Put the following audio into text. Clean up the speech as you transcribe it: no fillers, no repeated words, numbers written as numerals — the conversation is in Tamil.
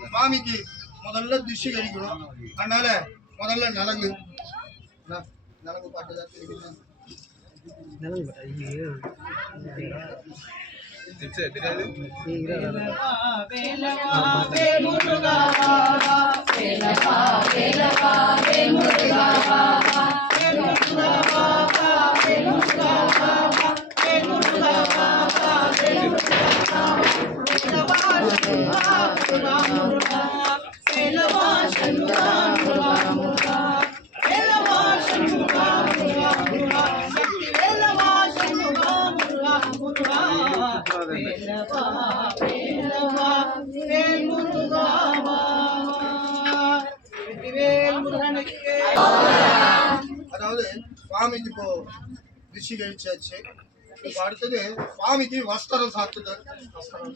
சுவாமிக்கு முதல்ல திஷை கழிக்கணும். அதனால முதல்ல நலங்கு நலங்கு பாட்டு தான் தெரியும். அதாவது சுவாமிக்கு இப்போ ரிஷி கழிச்சாச்சு. இப்போ அடுத்தது சுவாமிக்கு வஸ்திரம் சாத்துதல். வஸ்திரம்